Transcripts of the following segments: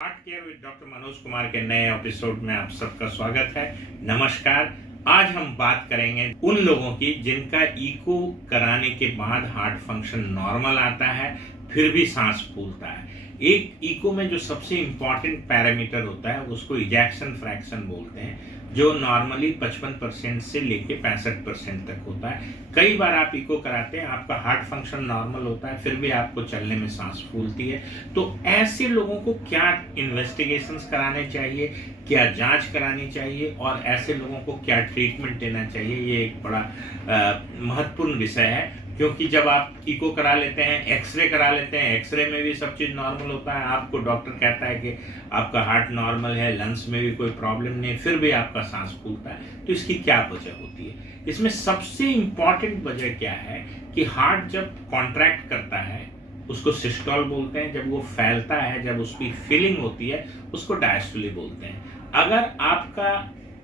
Heart care with doctor Manoj Kumar के नए episode में आप सबका स्वागत है। नमस्कार। आज हम बात करेंगे उन लोगों की जिनका इको कराने के बाद हार्ट फंक्शन नॉर्मल आता है फिर भी सांस फूलता है। एक इको में जो सबसे इंपॉर्टेंट पैरामीटर होता है उसको इजेक्शन फ्रैक्शन बोलते हैं, जो नॉर्मली 55% से लेके 65% तक होता है। कई बार आप इको कराते हैं, आपका हार्ट फंक्शन नॉर्मल होता है, फिर भी आपको चलने में सांस फूलती है। तो ऐसे लोगों को क्या इन्वेस्टिगेशंस कराने चाहिए, क्या जांच करानी चाहिए और ऐसे लोगों को क्या ट्रीटमेंट देना चाहिए, ये एक बड़ा महत्वपूर्ण विषय है। क्योंकि जब आप इको करा लेते हैं, एक्सरे करा लेते हैं, एक्सरे में भी सब चीज़ नॉर्मल होता है, आपको डॉक्टर कहता है कि आपका हार्ट नॉर्मल है, लंग्स में भी कोई प्रॉब्लम नहीं, फिर भी आपका सांस फूलता है, तो इसकी क्या वजह होती है? इसमें सबसे इम्पॉर्टेंट वजह क्या है कि हार्ट जब कॉन्ट्रैक्ट करता है उसको सिस्टोल बोलते हैं, जब वो फैलता है, जब उसकी फीलिंग होती है उसको डायस्टोली बोलते हैं। अगर आपका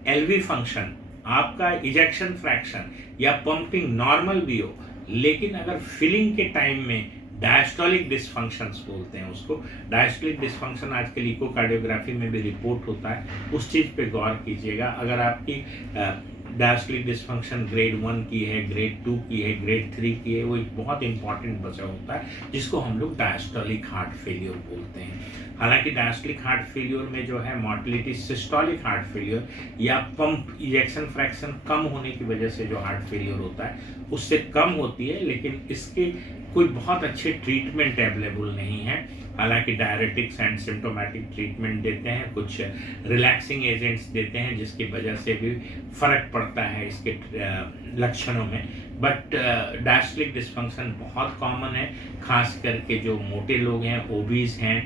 एलवी फंक्शन, आपका इजेक्शन फ्रैक्शन या पंपिंग नॉर्मल भी हो, लेकिन अगर फिलिंग के टाइम में डायस्टोलिक डिसफंक्शंस बोलते हैं उसको, डायस्टोलिक डिसफंक्शन आजकल इकोकार्डियोग्राफी में भी रिपोर्ट होता है, उस चीज़ पे गौर कीजिएगा। अगर आपकी डायस्टोलिक डिसफंक्शन ग्रेड 1 की है, ग्रेड 2 की है, ग्रेड 3 की है, वो एक बहुत इंपॉर्टेंट वजह होता है जिसको हम लोग डायस्टोलिक हार्ट फेलियर बोलते हैं। हालांकि डायस्टोलिक हार्ट फेलियर में जो है मॉर्टिलिटी सिस्टोलिक हार्ट फेलियर या पंप इजेक्शन फ्रैक्शन कम होने की वजह से जो हार्ट फेलियर होता है उससे कम होती है, लेकिन इसके कोई बहुत अच्छे ट्रीटमेंट अवेलेबल नहीं है। हालांकि डायरेटिक्स एंड सिम्टोमेटिक ट्रीटमेंट देते हैं, कुछ रिलैक्सिंग एजेंट्स देते हैं जिसकी वजह से भी फर्क पड़ता है इसके लक्षणों में। बट डायस्टोलिक डिसफंक्शन बहुत कॉमन है, खास करके जो मोटे लोग हैं, ओबीज हैं,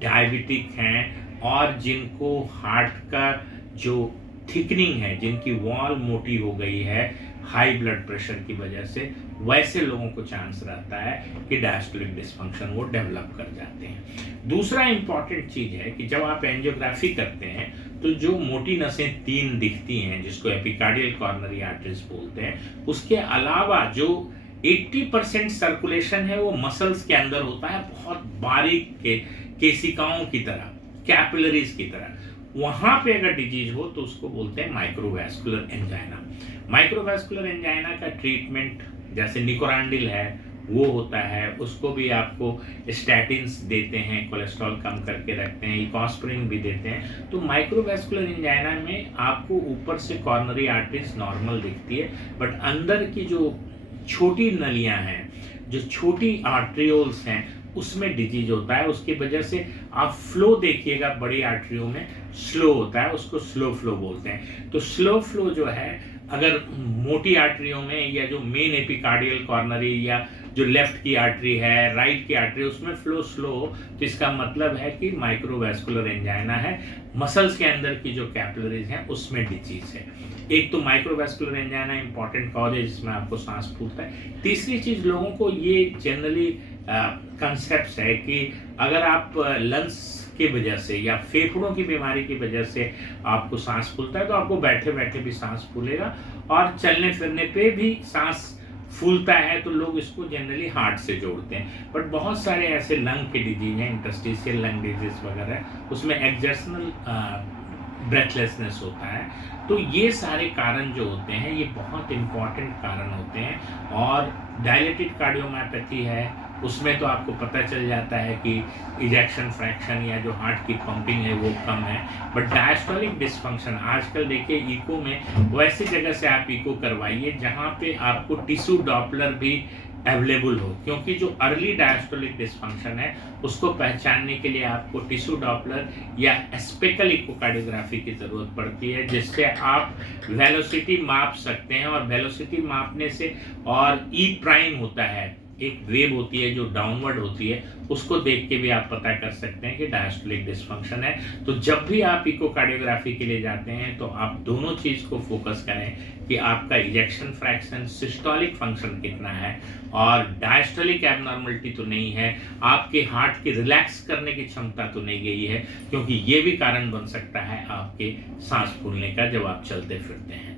डायबिटिक हैं और जिनको हार्ट का जो थिकनिंग है, जिनकी वॉल मोटी हो गई है हाई ब्लड प्रेशर की वजह से, वैसे लोगों को चांस रहता है कि डायस्टोलिक डिसफंक्शन वो डेवलप कर जाते हैं। दूसरा इंपॉर्टेंट चीज़ है कि जब आप एंजियोग्राफी करते हैं तो जो मोटी नसें 3 दिखती हैं जिसको एपिकार्डियल कॉर्नरी आर्टरीज बोलते हैं, उसके अलावा जो 80% सर्कुलेशन है वो मसल्स के अंदर होता है, बहुत बारीक केशिकाओं की तरह, कैपिलरीज की तरह। वहां पे अगर डिजीज हो तो उसको बोलते हैं माइक्रोवैस्कुलर एंजाइना। माइक्रोवैस्कुलर एंजाइना का ट्रीटमेंट जैसे निकोरांडिल है वो होता है, उसको भी आपको स्टैटिन्स देते हैं, कोलेस्ट्रॉल कम करके रखते हैं, इकोस्प्रिन भी देते हैं। तो माइक्रोवैस्कुलर एंजाइना में आपको ऊपर से कॉर्नरी आर्टरीज नॉर्मल दिखती है, बट अंदर की जो छोटी नलियां हैं, जो छोटी आर्ट्रियोल्स हैं, उसमें डिजीज होता है। उसकी वजह से आप फ्लो देखिएगा, बड़ी आर्टरियों में स्लो होता है, उसको स्लो फ्लो बोलते हैं। तो स्लो फ्लो जो है अगर मोटी आर्टरियों में, या जो मेन एपिकार्डियल कॉर्नरी या जो लेफ्ट की आर्टरी है, राइट की आर्टरी, उसमें फ्लो स्लो हो, तो इसका मतलब है कि माइक्रोवैस्कुलर एंजाइना है, मसल्स के अंदर की जो कैपिलरीज हैं उसमें डिजीज है। एक तो माइक्रोवैस्कुलर एंजाइना इंपॉर्टेंट कॉज है जिसमें आपको सांस फूलता है। तीसरी चीज, लोगों को ये जनरली कंसेप्ट है कि अगर आप लंग्स की वजह से या फेफड़ों की बीमारी की वजह से आपको सांस फूलता है तो आपको बैठे बैठे भी सांस फूलेगा और चलने फिरने पे भी सांस फूलता है, तो लोग इसको जनरली हार्ट से जोड़ते हैं। बट बहुत सारे ऐसे लंग के डिजीज हैं, इंटरस्टिशियल लंग डिजीज वगैरह, उसमें एक्सर्शनल ब्रेथलेसनेस होता है। तो ये सारे कारण जो होते हैं ये बहुत इंपॉर्टेंट कारण होते हैं। और डायलेटेड कार्डियोमायोपैथी है, उसमें तो आपको पता चल जाता है कि इजेक्शन फ्रैक्शन या जो हार्ट की पंपिंग है वो कम है। बट डायस्टोलिक डिसफंक्शन, आजकल देखिए इको में वैसी जगह से आप इको करवाइए जहाँ पे आपको टिश्यू डॉपलर भी अवेलेबल हो, क्योंकि जो अर्ली डायस्टोलिक डिसफंक्शन है उसको पहचानने के लिए आपको टिश्यू डॉपलर या स्पेकल इकोकार्डियोग्राफी की ज़रूरत पड़ती है, जिससे आप वेलोसिटी माप सकते हैं। और वेलोसिटी मापने से, और ई प्राइम होता है, एक वेव होती है जो डाउनवर्ड होती है, उसको देख के भी आप पता कर सकते हैं कि डायस्टोलिक डिसफंक्शन है। तो जब भी आप इकोकार्डियोग्राफी के लिए जाते हैं तो आप दोनों चीज़ को फोकस करें कि आपका इजेक्शन फ्रैक्शन, सिस्टोलिक फंक्शन कितना है और डायस्टोलिक एबनॉर्मलिटी तो नहीं है, आपके हार्ट की रिलैक्स करने की क्षमता तो नहीं गई है, क्योंकि ये भी कारण बन सकता है आपके सांस फूलने का जब आप चलते फिरते हैं।